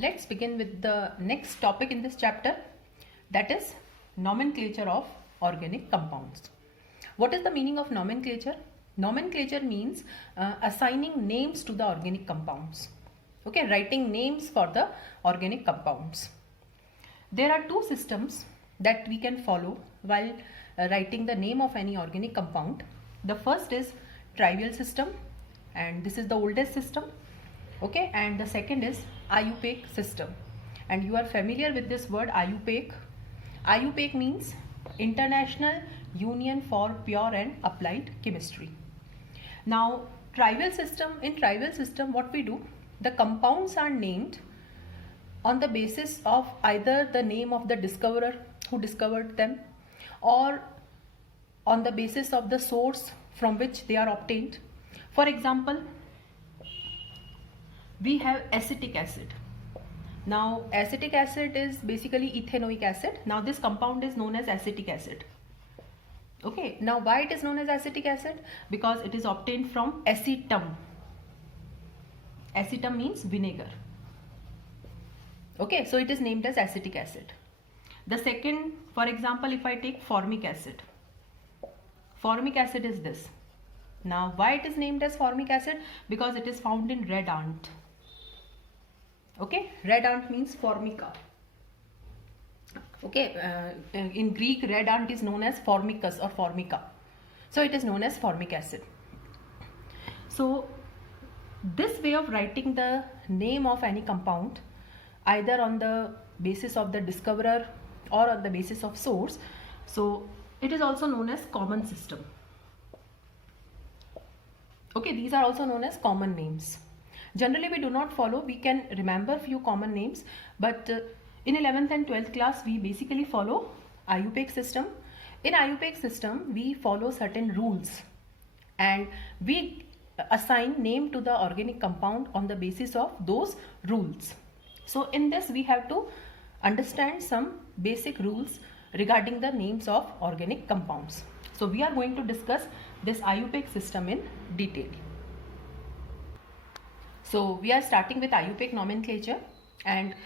let's begin with the next topic in this chapter, that is nomenclature of organic compounds. What is the meaning of nomenclature? Nomenclature means assigning names to the organic compounds. Okay, writing names for the organic compounds. There are two systems that we can follow while writing the name of any organic compound. The first is trivial system, and this is the oldest system. Okay, and the second is IUPAC system, and you are familiar with this word IUPAC. IUPAC means International Union for Pure and Applied Chemistry. Now, in trivial system, what we do, the compounds are named on the basis of either the name of the discoverer who discovered them, or on the basis of the source from which they are obtained. For example, we have acetic acid. Now, acetic acid is basically ethanoic acid. Now, this compound is known as acetic acid. Okay, now why it is known as acetic acid? Because it is obtained from acetum. Acetum means vinegar. Okay, so it is named as acetic acid. The second, for example, if I take formic acid. Formic acid is this. Now, why it is named as formic acid? Because it is found in red ant. Okay, red ant means formica. Okay, in Greek, red ant is known as formicus or formica. So it is known as formic acid. So this way of writing the name of any compound, either on the basis of the discoverer or on the basis of source, so it is also known as common system. Okay, these are also known as common names. Generally, we do not follow, we can remember few common names, but in 11th and 12th class, we basically follow IUPAC system. In IUPAC system, we follow certain rules and we assign name to the organic compound on the basis of those rules. So in this, we have to understand some basic rules regarding the names of organic compounds. So we are going to discuss this IUPAC system in detail. So we are starting with IUPAC nomenclature, and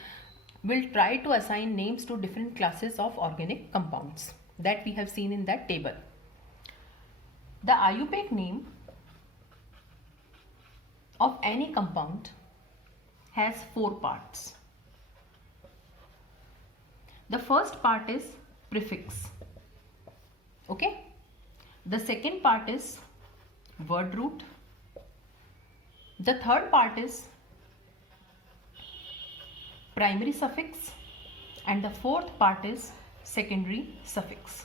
we'll try to assign names to different classes of organic compounds that we have seen in that table. The IUPAC name of any compound has 4 parts. The first part is prefix. Okay. The second part is word root. The third part is primary suffix, and the fourth part is secondary suffix.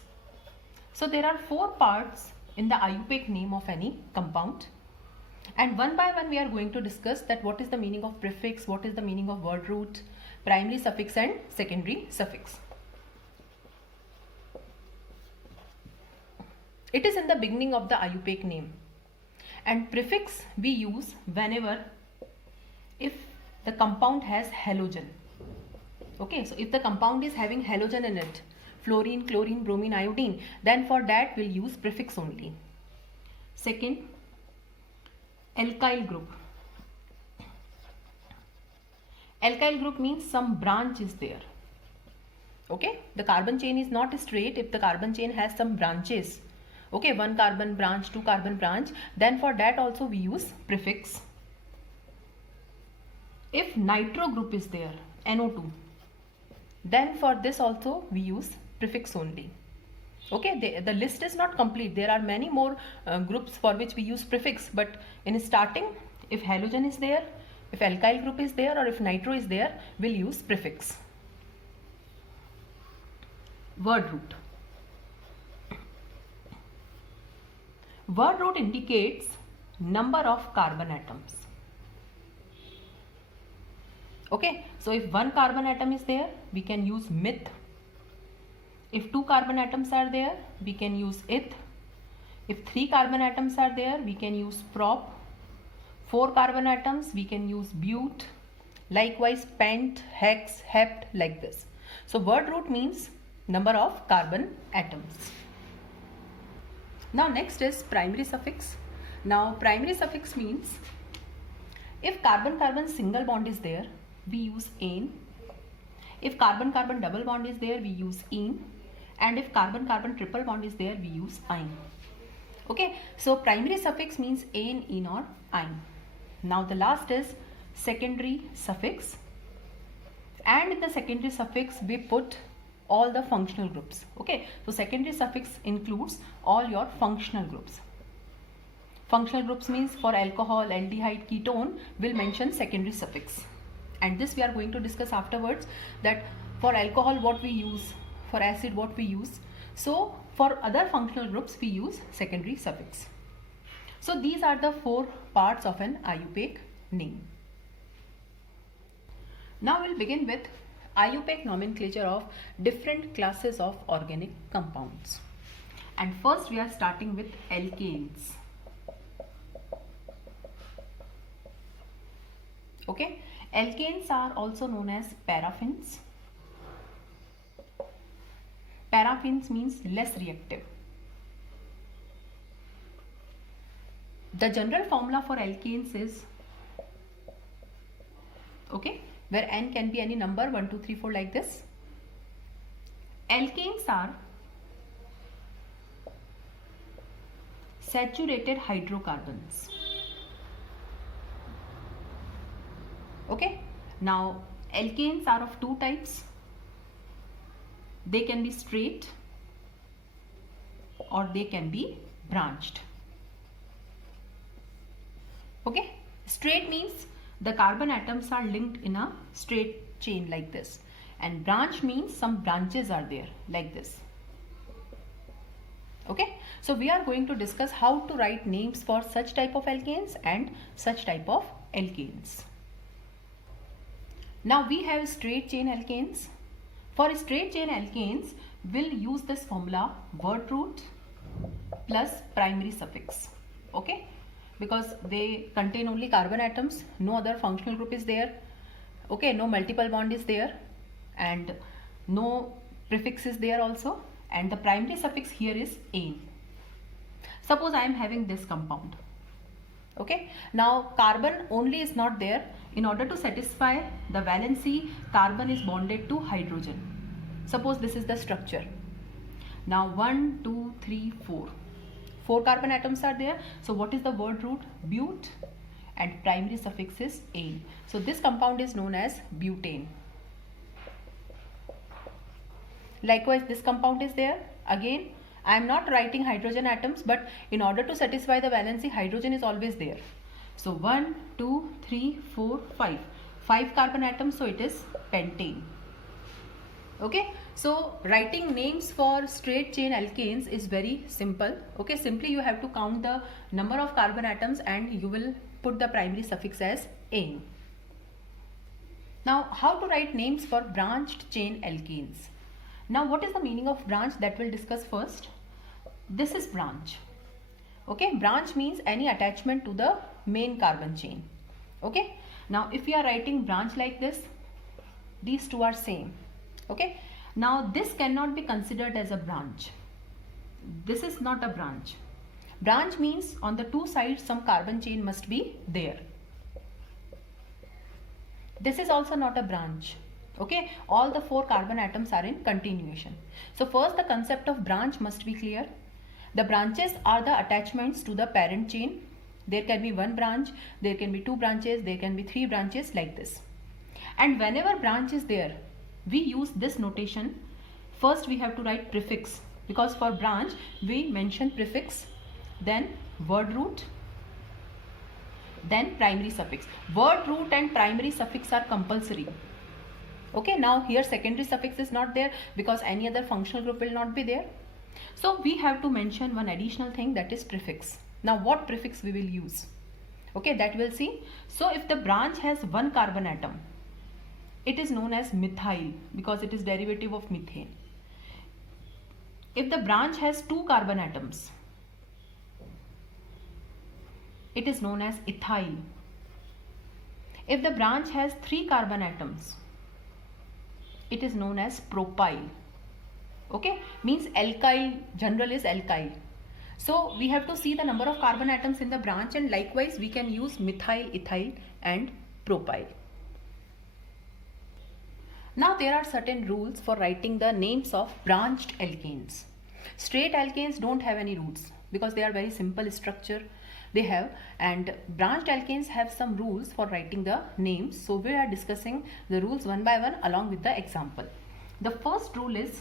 So there are 4 parts in the IUPAC name of any compound, and one by one we are going to discuss that what is the meaning of prefix, what is the meaning of word root, primary suffix and secondary suffix. It is in the beginning of the IUPAC name, and prefix we use whenever if the compound has halogen. Okay, so if the compound is having halogen in it, fluorine, chlorine, bromine, iodine, then for that we'll use prefix only. Second, alkyl group. Alkyl group means some branch is there. Okay, the carbon chain is not straight. If the carbon chain has some branches, okay, 1 carbon branch, 2 carbon branch, then for that also we use prefix. If nitro group is there, NO2, then for this also we use prefix only. Okay, the list is not complete. There are many more groups for which we use prefix, but in starting, if halogen is there, if alkyl group is there, or if nitro is there, we'll use prefix. Word root. Word root indicates number of carbon atoms. Okay, so if 1 carbon atom is there, we can use meth. If 2 carbon atoms are there, we can use eth. If 3 carbon atoms are there, we can use prop. 4 carbon atoms, we can use bute. Likewise, pent, hex, hept, like this. So word root means number of carbon atoms. Now next is primary suffix. Now primary suffix means if carbon-carbon single bond is there, we use ane. If carbon-carbon double bond is there, we use ene. And if carbon-carbon triple bond is there, we use ine. Okay, so primary suffix means ane, ene or ine. Now the last is secondary suffix. And in the secondary suffix, we put all the functional groups. Okay, so secondary suffix includes all your functional groups. Functional groups means for alcohol, aldehyde, ketone, we'll mention secondary suffix. And this we are going to discuss afterwards, that for alcohol what we use, for acid what we use. So for other functional groups we use secondary suffix. So these are the 4 parts of an IUPAC name. Now we'll begin with IUPAC nomenclature of different classes of organic compounds. And first we are starting with alkanes. Okay, alkanes are also known as paraffins. Paraffins means less reactive. The general formula for alkanes is, okay, where N can be any number 1, 2, 3, 4 like this. Alkanes are saturated hydrocarbons. Okay, now alkanes are of 2 types. They can be straight or they can be branched. Okay, straight means the carbon atoms are linked in a straight chain like this, and branch means some branches are there like this. Okay, so we are going to discuss how to write names for such type of alkanes and such type of alkanes. Now we have straight chain alkanes. For straight chain alkanes, we'll use this formula word root plus primary suffix. Okay, because they contain only carbon atoms, no other functional group is there. Okay, no multiple bond is there and no prefix is there also, and the primary suffix here is ane. Suppose I am having this compound. Okay, now carbon only is not there. In order to satisfy the valency, carbon is bonded to hydrogen. Suppose this is the structure. Now 1, 2, 3, 4. 4 carbon atoms are there. So what is the word root? But, and primary suffix is ane. So this compound is known as butane. Likewise, this compound is there. Again, I am not writing hydrogen atoms, but in order to satisfy the valency, hydrogen is always there. So 1, 2, 3, 4, 5. 5 carbon atoms, so it is pentane. Okay, so writing names for straight chain alkanes is very simple. Okay, simply you have to count the number of carbon atoms and you will put the primary suffix as ane. Now, how to write names for branched chain alkanes? Now, what is the meaning of branch? That we'll discuss first. This is branch. Okay, branch means any attachment to the main carbon chain. Okay, now if we are writing branch like this, these two are same. Okay, now this cannot be considered as a branch. This is not a branch. Branch means on the 2 sides some carbon chain must be there. This is also not a branch. Okay, all the 4 carbon atoms are in continuation. So first the concept of branch must be clear. The branches are the attachments to the parent chain. There can be 1 branch, there can be 2 branches, there can be 3 branches like this. And whenever branch is there, we use this notation. First we have to write prefix, because for branch we mention prefix, then word root, then primary suffix. Word root and primary suffix are compulsory. Okay, now here secondary suffix is not there because any other functional group will not be there. So we have to mention one additional thing, that is prefix. Now what prefix we will use? Okay, that we'll see. So if the branch has 1 carbon atom, it is known as methyl because it is derivative of methane. If the branch has 2 carbon atoms, it is known as ethyl. If the branch has 3 carbon atoms, it is known as propyl. Okay, means alkyl, general is alkyl. So we have to see the number of carbon atoms in the branch, and likewise we can use methyl, ethyl and propyl. Now there are certain rules for writing the names of branched alkanes. Straight alkanes don't have any rules because they are very simple structure they have, and branched alkanes have some rules for writing the names. So we are discussing the rules one by one along with the example. The first rule is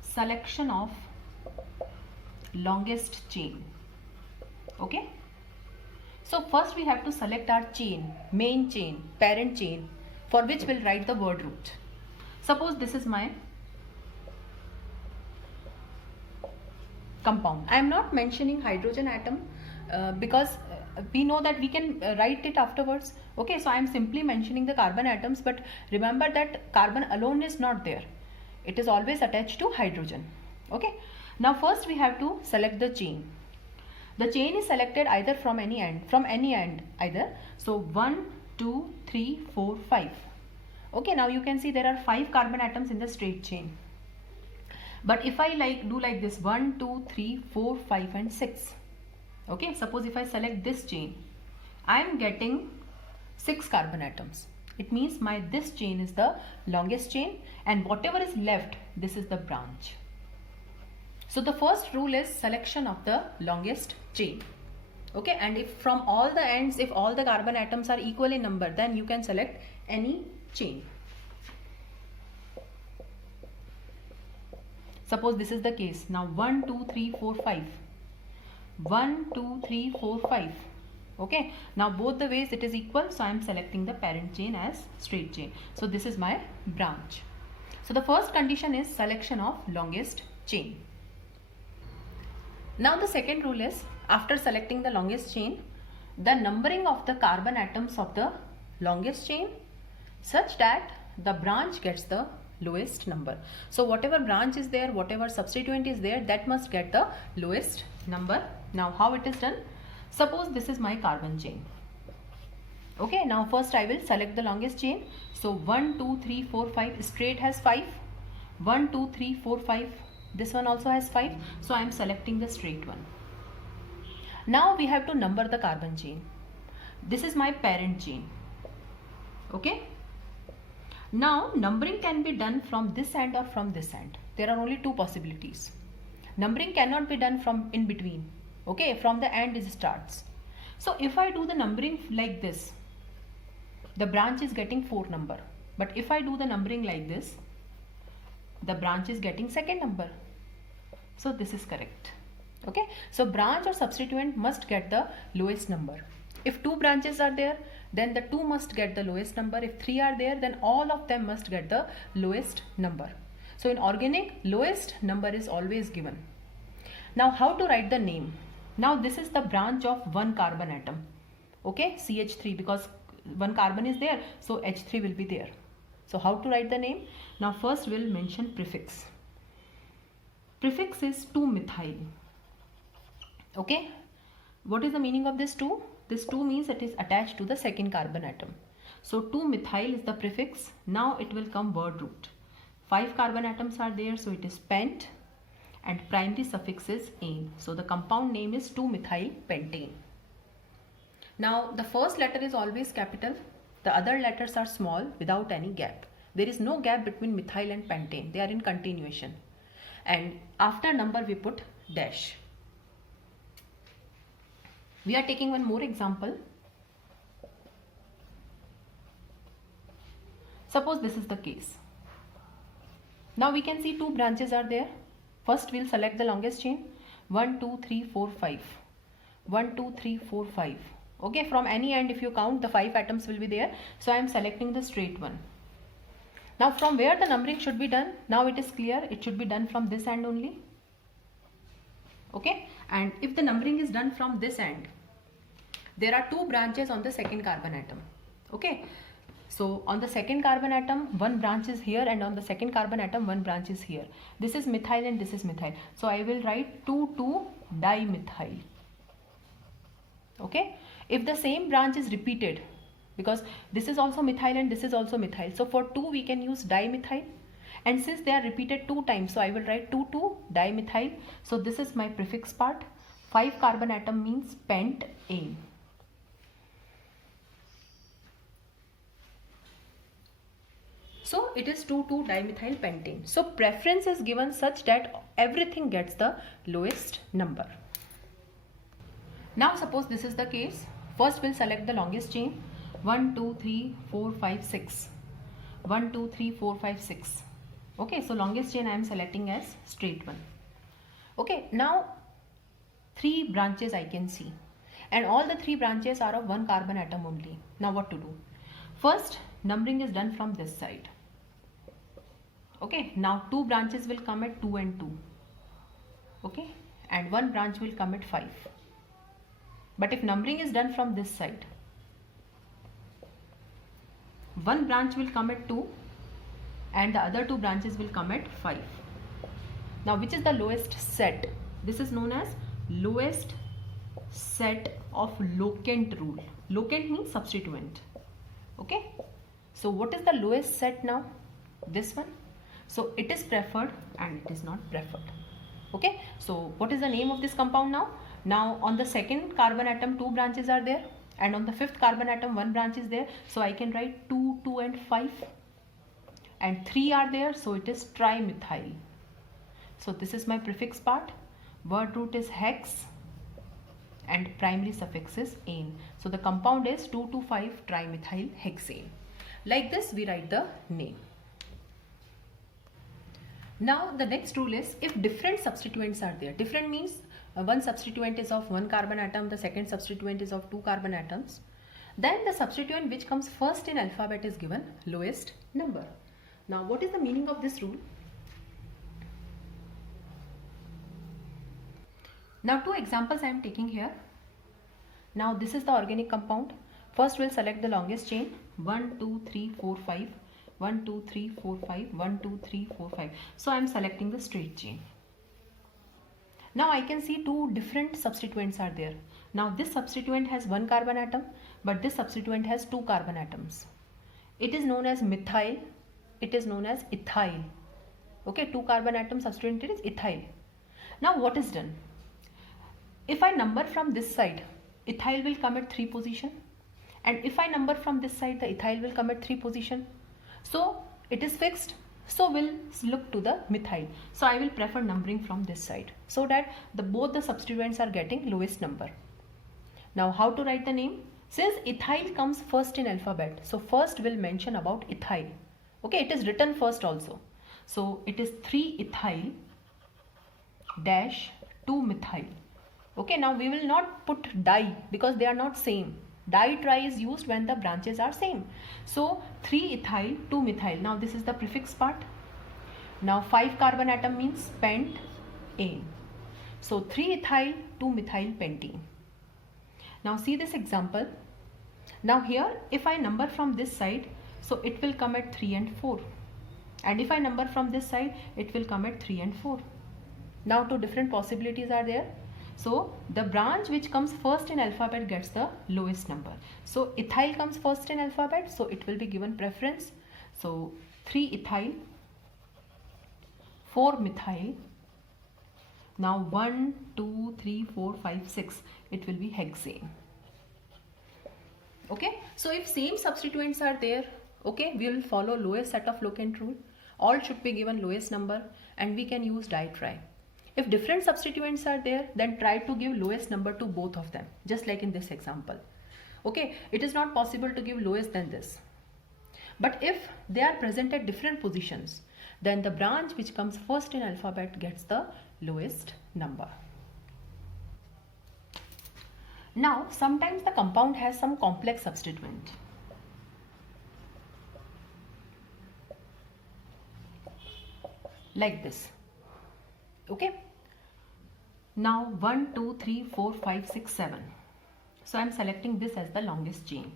selection of longest chain. Okay, so first we have to select our chain, main chain, parent chain, for which we'll write the word root. Suppose this is my compound. I am not mentioning hydrogen atom because we know that we can write it afterwards. Okay, so I am simply mentioning the carbon atoms, but remember that carbon alone is not there. It is always attached to hydrogen. Okay, now first we have to select the chain. The chain is selected either from any end, either. So 1, 2, 3, 4, 5. Okay, now you can see there are 5 carbon atoms in the straight chain. But if I do like this 1, 2, 3, 4, 5 and 6. Okay, suppose if I select this chain, I am getting 6 carbon atoms. It means this chain is the longest chain, and whatever is left, this is the branch. So the first rule is selection of the longest chain. Okay, and if from all the ends, if all the carbon atoms are equal in number, then you can select any chain. Suppose this is the case. Now 1, 2, 3, 4, 5. 1, 2, 3, 4, 5. Okay, now both the ways it is equal, so I am selecting the parent chain as straight chain. So this is my branch. So the first condition is selection of longest chain. Now the second rule is, after selecting the longest chain, the numbering of the carbon atoms of the longest chain such that the branch gets the lowest number. So whatever branch is there, whatever substituent is there, that must get the lowest number. Now how it is done? Suppose this is my carbon chain. Okay, now first I will select the longest chain. So 1, 2, 3, 4, 5, straight has 5. 1, 2, 3, 4, 5. This one also has 5. So I am selecting the straight one. Now we have to number the carbon chain. This is my parent chain. Okay. Now numbering can be done from this end or from this end. There are only two possibilities. Numbering cannot be done from in between. Okay, from the end it starts. So if I do the numbering like this, the branch is getting 4 number. But if I do the numbering like this, the branch is getting second number. So this is correct. Okay, so branch or substituent must get the lowest number. If 2 branches are there, then the 2 must get the lowest number. If 3 are there, then all of them must get the lowest number. So in organic, lowest number is always given. Now how to write the name? Now this is the branch of 1 carbon atom. Okay, CH3, because 1 carbon is there, so H3 will be there. So how to write the name? Now first we'll mention prefix. Prefix is 2-methyl. Okay, what is the meaning of this 2? This 2 means it is attached to the second carbon atom. So 2-methyl is the prefix. Now it will come word root. 5 carbon atoms are there, so it is pent, and primary suffix is ane. So the compound name is 2-methyl pentane. Now the first letter is always capital. The other letters are small without any gap. There is no gap between methyl and pentane. They are in continuation. And after number we put dash. We are taking one more example. Suppose this is the case. Now we can see 2 branches are there. First we'll select the longest chain. 1, 2, 3, 4, 5. 1, 2, 3, 4, 5. Okay, from any end if you count, the 5 atoms will be there. So I am selecting the straight one. Now from where the numbering should be done? Now it is clear. It should be done from this end only. Okay, and if the numbering is done from this end, there are 2 branches on the second carbon atom. Okay, so on the second carbon atom, 1 branch is here, and on the second carbon atom, 1 branch is here. This is methyl and this is methyl. So I will write 2,2-dimethyl. Okay, if the same branch is repeated, because this is also methyl and this is also methyl, so for 2 we can use dimethyl, and since they are repeated 2 times, so I will write 2,2-dimethyl. So this is my prefix part. 5 carbon atom means pentane. So it is 2,2-dimethyl pentane. So preference is given such that everything gets the lowest number. Now suppose this is the case. First we'll select the longest chain. 1 2 3 4 5 6. 1 2 3 4 5 6. Okay, so longest chain I am selecting as straight one. Okay, now 3 branches I can see, and all the 3 branches are of 1 carbon atom only. Now what to do? First, numbering is done from this side. Okay, now 2 branches will come at 2 and 2. Okay, and 1 branch will come at 5. But if numbering is done from this side, 1 branch will come at 2 and the other 2 branches will come at 5. Now which is the lowest set? This is known as lowest set of locant rule. Locant means substituent. Okay, so what is the lowest set now? This one. So it is preferred and it is not preferred. Okay, so what is the name of this compound now? Now on the second carbon atom 2 branches are there, and on the fifth carbon atom 1 branch is there. So I can write 2, 2 and 5, and 3 are there, so it is trimethyl. So this is my prefix part. Word root is hex and primary suffix is ane. So the compound is 2,2,5 trimethyl hexane. Like this we write the name. Now the next rule is, if different substituents are there, different means one substituent is of 1 carbon atom, the second substituent is of 2 carbon atoms, then the substituent which comes first in alphabet is given lowest number. Now what is the meaning of this rule? Now 2 examples I am taking here. Now this is the organic compound. First we'll select the longest chain. 1 2 3 4 5. 1 2 3 4 5. 1 2 3 4 5. So I am selecting the straight chain. Now I can see 2 different substituents are there. Now this substituent has 1 carbon atom, but this substituent has 2 carbon atoms. It is known as methyl. It is known as ethyl. Okay, 2 carbon atom substituent is ethyl. Now what is done? If I number from this side, ethyl will come at 3 position, and if I number from this side, the ethyl will come at 3 position. So it is fixed. So we'll look to the methyl. So I will prefer numbering from this side, so that both the substituents are getting lowest number. Now how to write the name? Since ethyl comes first in alphabet, so first we'll mention about ethyl. Okay, it is written first also. So it is 3-ethyl dash 2-methyl. Okay, now we will not put di because they are not same. Di-tri is used when the branches are same. So 3-ethyl 2-methyl. Now this is the prefix part. Now 5 carbon atom means pent-ane. So 3-ethyl 2-methyl pentane. Now see this example. Now here if I number from this side, so it will come at 3 and 4. And if I number from this side, it will come at 3 and 4. Now 2 different possibilities are there. So the branch which comes first in alphabet gets the lowest number. So ethyl comes first in alphabet, so it will be given preference. So 3-ethyl, 4-methyl. Now 1, 2, 3, 4, 5, 6. It will be hexane. Okay. So if same substituents are there, okay, we will follow lowest set of locant rule. All should be given lowest number, and we can use di-tri. If different substituents are there, then try to give lowest number to both of them, just like in this example. Okay, it is not possible to give lowest than this. But if they are present at different positions, then the branch which comes first in alphabet gets the lowest number. Now, sometimes the compound has some complex substituent. Like this. Okay. Now 1, 2, 3, 4, 5, 6, 7. So I am selecting this as the longest chain.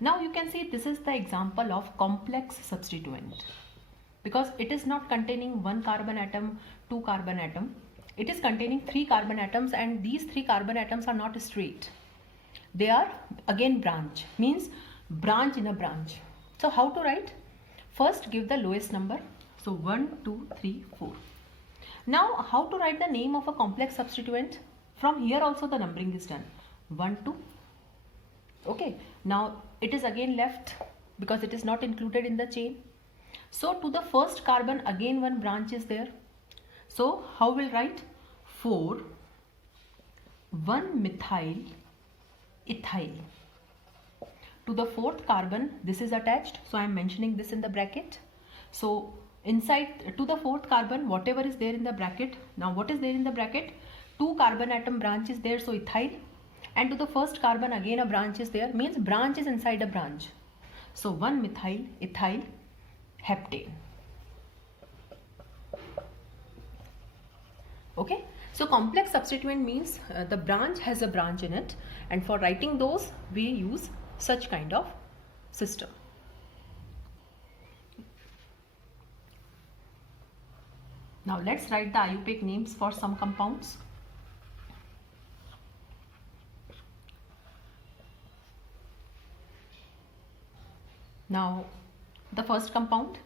Now you can see this is the example of complex substituent, because it is not containing 1 carbon atom, 2 carbon atom. It is containing 3 carbon atoms, and these 3 carbon atoms are not straight. They are again branch, means branch in a branch. So how to write? First give the lowest number. So 1, 2, 3, 4. Now how to write the name of a complex substituent? From here also the numbering is done. 1, 2. Okay. Now it is again left because it is not included in the chain. So to the first carbon again one branch is there. So how we'll write? 4 1-methyl ethyl. To the fourth carbon this is attached, so I am mentioning this in the bracket. So inside to the fourth carbon whatever is there in the bracket. Now what is there in the bracket? 2 carbon atom branch is there, so ethyl. And to the first carbon again a branch is there, means branch is inside a branch. So 1-methyl ethyl heptane. Okay, so complex substituent means the branch has a branch in it, and for writing those we use such kind of system. Now let's write the IUPAC names for some compounds. Now the first compound,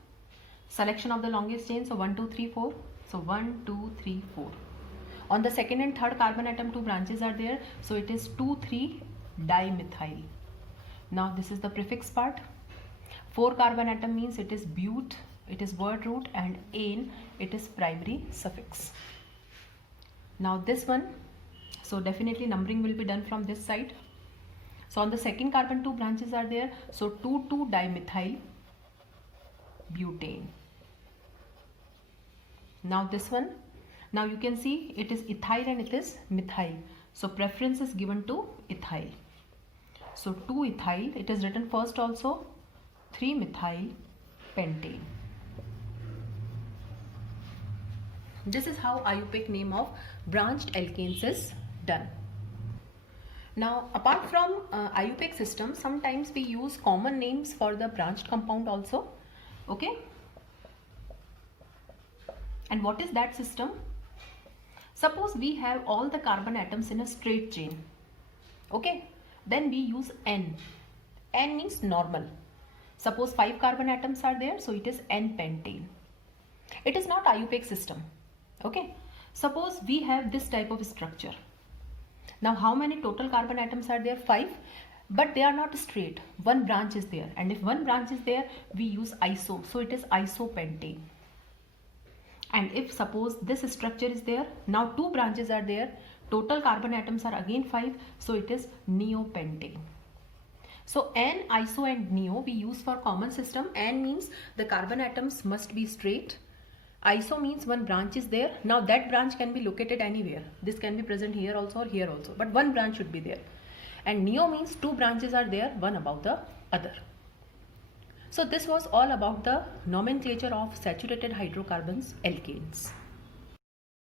selection of the longest chain, so 1 2 3 4. So 1 2 3 4. On the second and third carbon atom 2 branches are there, so it is 2 3 dimethyl. Now this is the prefix part. 4 carbon atom means it is but, it is word root, and ane, it is primary suffix. Now this one, so definitely numbering will be done from this side. So on the second carbon 2 branches are there, so 2 2 dimethyl butane. Now this one, now you can see it is ethyl and it is methyl, so preference is given to ethyl. So 2 ethyl, it is written first also, 3 methyl pentane. This is how IUPAC name of branched alkanes is done. Now apart from IUPAC system, sometimes we use common names for the branched compound also. Okay, and what is that system? Suppose we have all the carbon atoms in a straight chain. Okay, then we use N. N means normal. Suppose 5 carbon atoms are there, so it is N-pentane. It is not IUPAC system. Okay, suppose we have this type of structure. Now how many total carbon atoms are there? 5, but they are not straight. One branch is there, and if one branch is there, we use iso, so it is isopentane. And if suppose this structure is there, now 2 branches are there, total carbon atoms are again 5, so it is neopentane. So N, iso and neo we use for common system. N means the carbon atoms must be straight. Iso means one branch is there. Now that branch can be located anywhere. This can be present here also or here also, but one branch should be there. And neo means 2 branches are there, one above the other. So this was all about the nomenclature of saturated hydrocarbons, alkanes.